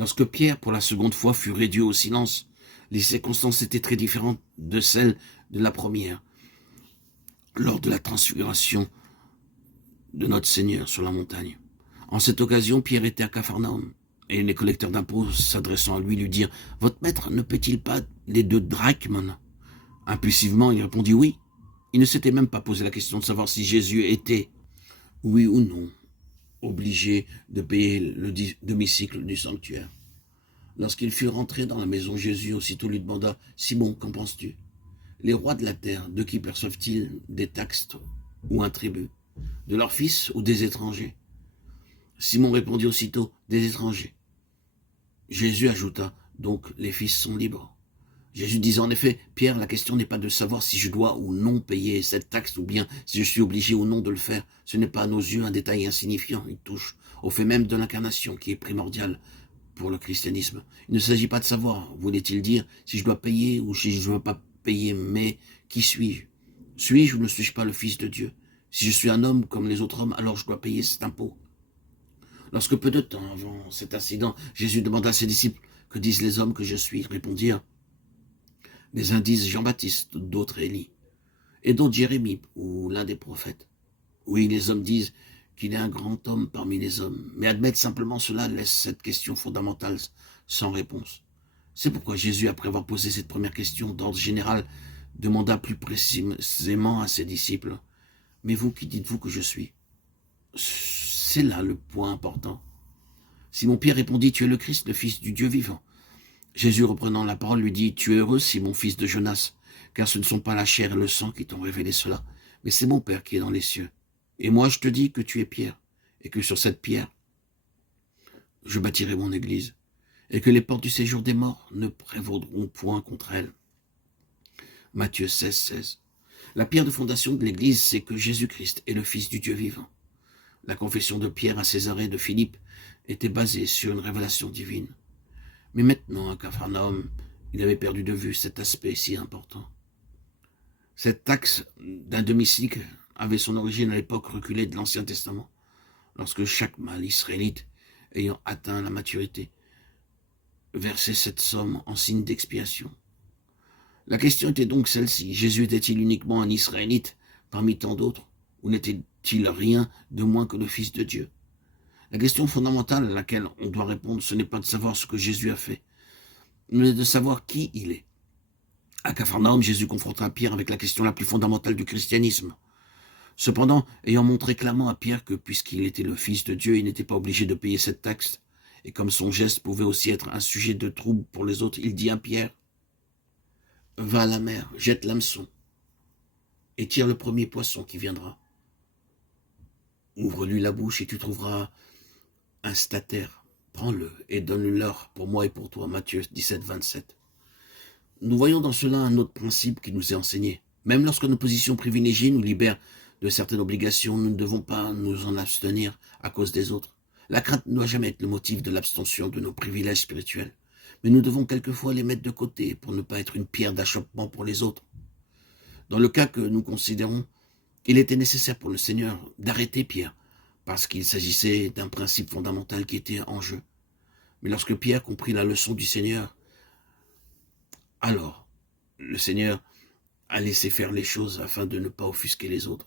Lorsque Pierre, pour la seconde fois, fut réduit au silence, les circonstances étaient très différentes de celles de la première. Lors de la transfiguration de notre Seigneur sur la montagne. En cette occasion, Pierre était à Capharnaüm, et les collecteurs d'impôts, s'adressant à lui, lui dirent « Votre maître ne paie-t-il pas les 2 drachmes ?» Impulsivement, il répondit « Oui ». Il ne s'était même pas posé la question de savoir si Jésus était, oui ou non, obligé de payer le demi-cycle du sanctuaire. Lorsqu'il fut rentré dans la maison, Jésus aussitôt lui demanda « Simon, qu'en penses-tu? Les rois de la terre, de qui perçoivent-ils des taxes ou un tribut? De leurs fils ou des étrangers ?» Simon répondit aussitôt « Des étrangers. » Jésus ajouta « Donc les fils sont libres. » Jésus disait en effet « Pierre, la question n'est pas de savoir si je dois ou non payer cette taxe ou bien si je suis obligé ou non de le faire. Ce n'est pas à nos yeux un détail insignifiant. Il touche au fait même de l'incarnation qui est primordial pour le christianisme. Il ne s'agit pas de savoir, voulait-il dire, si je dois payer ou si je ne dois pas payer, mais qui suis-je? Suis-je ou ne suis-je pas le Fils de Dieu? Si je suis un homme comme les autres hommes, alors je dois payer cet impôt. Lorsque peu de temps avant cet incident, Jésus demanda à ses disciples « Que disent les hommes que je suis ?» Répondirent les uns disent Jean-Baptiste, d'autres Élie, et d'autres Jérémie ou l'un des prophètes. Oui, les hommes disent qu'il est un grand homme parmi les hommes, mais admettre simplement cela laisse cette question fondamentale sans réponse. C'est pourquoi Jésus, après avoir posé cette première question d'ordre général, demanda plus précisément à ses disciples « Mais vous, qui dites-vous que je suis ?» C'est là le point important. Simon-Pierre répondit « Tu es le Christ, le Fils du Dieu vivant. » Jésus, reprenant la parole, lui dit « Tu es heureux, Simon, fils de Jonas, car ce ne sont pas la chair et le sang qui t'ont révélé cela, mais c'est mon Père qui est dans les cieux. Et moi, je te dis que tu es Pierre, et que sur cette pierre, je bâtirai mon église, et que les portes du séjour des morts ne prévaudront point contre elle. » Matthieu 16, 16. La pierre de fondation de l'église, c'est que Jésus-Christ est le Fils du Dieu vivant. La confession de Pierre à Césarée de Philippe était basée sur une révélation divine. Mais maintenant, à Capharnaüm, il avait perdu de vue cet aspect si important. Cette taxe d'un demi-cycle avait son origine à l'époque reculée de l'Ancien Testament, lorsque chaque mâle israélite ayant atteint la maturité versait cette somme en signe d'expiation. La question était donc celle-ci, Jésus était-il uniquement un Israélite parmi tant d'autres, ou n'était-il rien de moins que le Fils de Dieu? La question fondamentale à laquelle on doit répondre, ce n'est pas de savoir ce que Jésus a fait, mais de savoir qui il est. À Capharnaüm, Jésus confronta Pierre avec la question la plus fondamentale du christianisme. Cependant, ayant montré clairement à Pierre que, puisqu'il était le Fils de Dieu, il n'était pas obligé de payer cette taxe, et comme son geste pouvait aussi être un sujet de trouble pour les autres, il dit à Pierre « Va à la mer, jette l'hameçon, et tire le premier poisson qui viendra. Ouvre-lui la bouche et tu trouveras un statère, prends-le et donne-le-leur pour moi et pour toi. » Matthieu 17, 27. Nous voyons dans cela un autre principe qui nous est enseigné. Même lorsque nos positions privilégiées nous libèrent de certaines obligations, nous ne devons pas nous en abstenir à cause des autres. La crainte ne doit jamais être le motif de l'abstention de nos privilèges spirituels, mais nous devons quelquefois les mettre de côté pour ne pas être une pierre d'achoppement pour les autres. Dans le cas que nous considérons, il était nécessaire pour le Seigneur d'arrêter Pierre, parce qu'il s'agissait d'un principe fondamental qui était en jeu. Mais lorsque Pierre comprit la leçon du Seigneur, alors le Seigneur a laissé faire les choses afin de ne pas offusquer les autres.